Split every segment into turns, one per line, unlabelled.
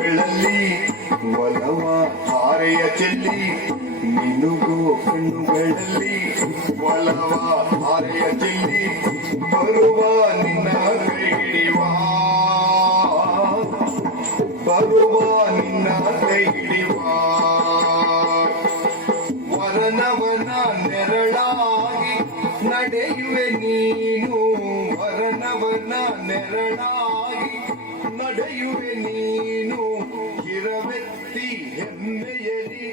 விழல்லி வலவா ஆரைய செல்லி மினுகோ பெண் விழல்லி வலவா ஆரைய செல்லி வருவா நின்னிடிவா வருவா நின்னிடிவா வரணவனா நெரளாகி நடைவே நீனு வரணவனா நெரளாகி கடையுடன் நீனும் இரவெத்தி எம்மையடி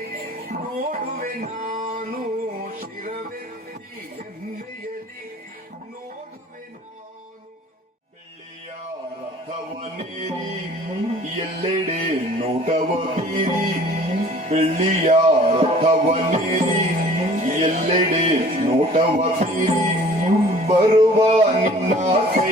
நோடுவேன் நானும் சிரவெத்தி எம்மையடி எல்லடி நோடவீரி பிள்ளியாரத்தவநேரி எல்லடி நோடவீரி வருவா நின்னாசை